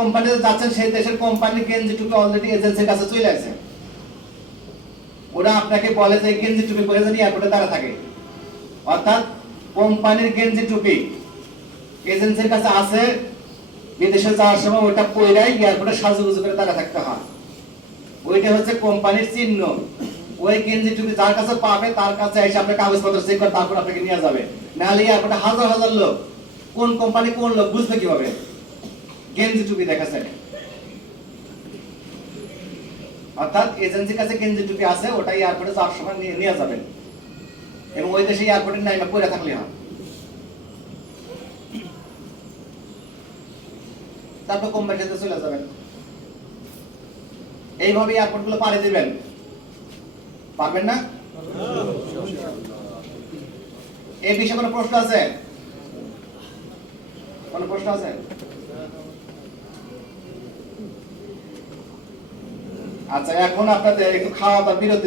কোম্পানিতে যাচ্ছেন সেই দেশের কোম্পানির গেঞ্জি টুপি অলরেডি এজেন্সির কাছে চলে আসছে। ওরা আপনাকে বলে যে গেঞ্জি টুপি পরে যেন এয়ারপোর্টে দাঁড়া থাকে। অর্থাৎ কোম্পানির গেঞ্জি টুপি এজেন্সির কাছে আছে, বিদেশে যাওয়ার সময় ওইটা পইরাই এয়ারপোর্টে সাজুগুজু করে দাঁড়া থাকতে হয়। ওইটা হচ্ছে কোম্পানির চিহ্ন। ওই গেঞ্জি টুপি যার কাছে পাবে, তার কাছে এসে আপনার কাগজপত্র চেক করে তারপর আপনাকে নিয়ে যাবে। নাহলে এয়ারপোর্টে হাজার হাজার লোক। কোন কোম্পানি কোন লোক বুঝবে কীভাবে? গেঞ্জি টুপি দেখাচ্ছে। অর্থাৎ এজেন্সির কাছে গেঞ্জি টুপি আছে, ওটা এয়ারপোর্টে যাওয়ার সময় নিয়ে যাবেন। এবং ওই দেশে এয়ারপোর্টে নাইমা পরে থাকলে হয়। তারপর কোম্পানিতে চলে যাবেন। এইভাবে এয়ারপোর্টগুলো পাড়ি দিবেন। পারবেন না? এই বিষয়ে কোনো প্রশ্ন আছে? কোনো প্রশ্ন আছে? আচ্ছা এখন আপনাদের একটু খাওয়া দাওয়া বিরতি